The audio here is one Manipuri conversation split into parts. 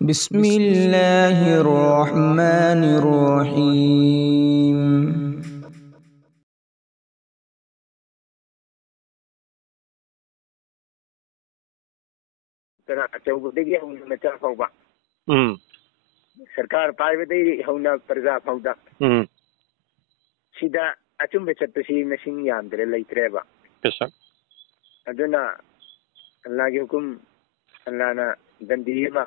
بسم الله الرحمن الرحيم अचौबदगी हौना मचा फाउबा सरकार पाइबदगी हौना प्रजा फाउदा सिदा अचुंबे चत्तसी मसिंग यामदरे लैत्रेबा बेशक अदुना अल्लाह की हुकुम अल्लाह ना दंदीमा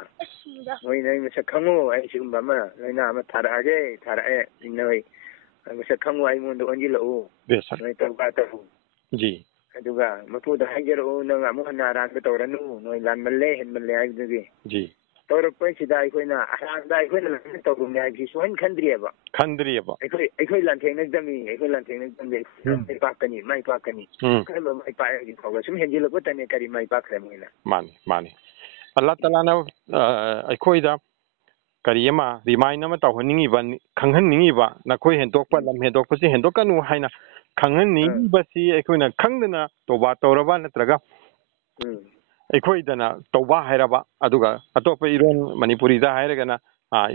वही नहीं मसा खंगो आई सिगुंबा मा लैना अमा थाराए नई मसा खंगो आई मुंद ओंजिलो बेशक नई तौबा तौ जी अदुगा मफुदा हाइजरो नंग अमु हनारान तौरनु नई लानमल्ले हेनमल्ले आइबदगी जी तौरपै सिदा अखोइना अहांदा अखोइना लान तौरुने आइबि सोहन खंद्रियबा अखोइ लानथेंनगदमी अखोइ लानथेंनगदमी माई पाकनी करम माई पाएगी खौगा सुम हेंजिलको तने करी माई पाखरे मोइना माने अल्लाह ताला ना अखोइदा करियमा रिमाइंड अमा तौहनिंगिबा खंगहनिंगिबा नखोइ हेंदोकपा लम हेंदोकपसि हेंदोकनु हाइना खंगहनिंगिबसि अखोइना खंगदना तौबा तौरबा नत्रगा अखोइदना तौबा हाइरबा अदुगा अतोप इरोन मणिपुरीदा हाइरगना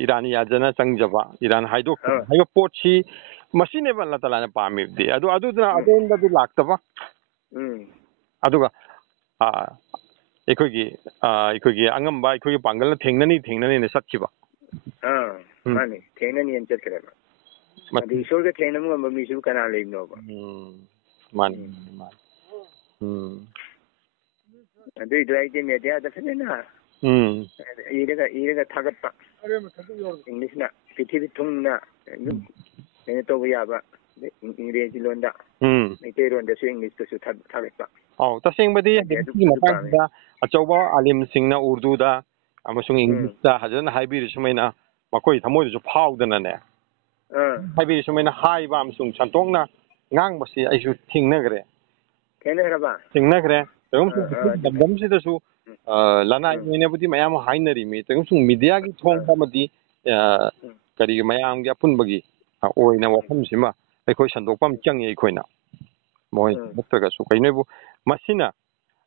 ईरानी याजना चंगजबा ईरान हाइदोक हाइबो पोटसी मसिनेबा अल्लाह ताला ना पामिबदि अदुदना अदोंददि लाक्तबा अदुगा अखोइगी अंगंबा अखोइगी पांगल थेंगननी ने सत्खिबा माने थेंगननी एन चतकरेबा मदि ईश्वर के थेंगनम गंबा मिसु कना लेबनोबा माने अदुइ द्वाइते मीडिया दा फजना इरेगा थागतपा इंग्लिश ना पृथ्वी थुंगना ने तो याबा इंग्रेजी लोंदा मेते रोंदा सु इंग्लिश तो थागतपा तसेंबदी मतांदा अचौबा आलिम सिंगना उर्दूदा अमसुंग इंग्लिशदा हजन हाइबिर सुमैना मकोइ थमोइदसु फाउदनाने हाइबिर सुमैना हाइबा अमसुंग संतोंगना ngang आइसु थिंगनगरे दमसिदसु लनाइ मेनेबुदि मयाम हाइनरि मी तगसु मीडिया की थोंगमदि करी मयाम की अपुनबगी ओइना वफमसिमा अखोइ संदोकपम चंगे अखोइना मोय नत्रगसु कइनेबु मसिना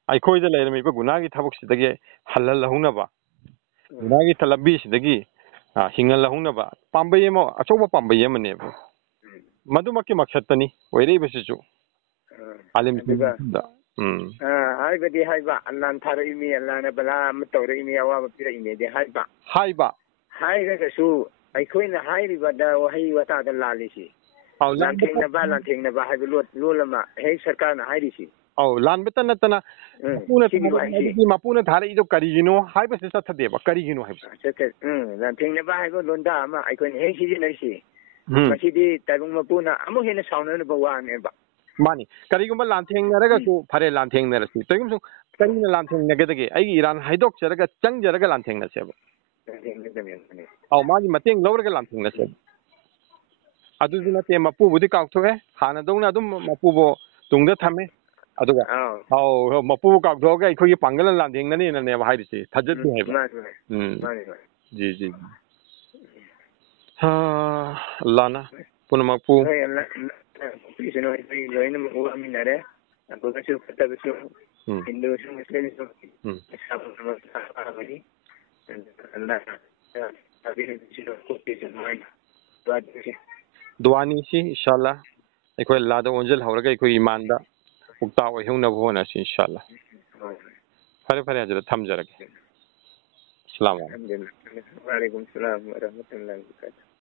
अखोइदा लेरमिबा गुनागी थबकसिदगे हल्ललहुनबा गुनागी तलबीसिदगी हिंगलहुनबा पाम्बयेमो अचौबा पाम्बयेमनेबु मधुमक्की मकसदतनी ओइरेबसिसु आलिम दा हाइबदी हाइबा अल्लाह थारइमी अल्लाह ना बला म तौरइमी अवाब पिरइमी दे हाइबा हाइगसु अखोइना हाइरिबदा वहै वतादा लालिसी लांथेंनबा हाइब लोलमा हे सरकार ना हाइरिसी लानबता नतना मपुना थारइदो करिगिनो हाइबसे चथदेबा करिगिनो हाइबसे लांथेंनबा हाइब लोंदा अमा अखोइना हे सिजिनैसी मसिदी तारुंग मपुना अमु हेना साउननबा वानेबा मानी करिगुम लांथेंनरगसु फरे लांथेंनरसि तगुमसु करिना लांथेंनगदगे आई ईरान हाइदोक चरगा चंगजरगा लांथेंनसेबा मागी मतेंग लौरगा लांथेंनसेबा अदुदु नते मपुबुदि काउथोए हाना दौना अदुम मपुबो तुंगदा थमे अदुगा मपुबु काउथोगा अखोगी पांगल लांथेंननेने हाइरिसि थजदि हाइबा जी लाना पुनमपु Pisino loin mo aminare ako kasi patabiso Hindu so Muslim so sabon sama bani Allah abin sino ko pisino mai दुआनी सी इंशाल्लाह अखोई लादा ओंजल हौरगा अखोई ईमानदा उक्ता ओहिउनब होना सी इंशाल्लाह फरे फरे हजरत थमजरगे अस्सलाम वालेकुम वालेकुम सलाम व रहमतुल्लाहि व बरकातहू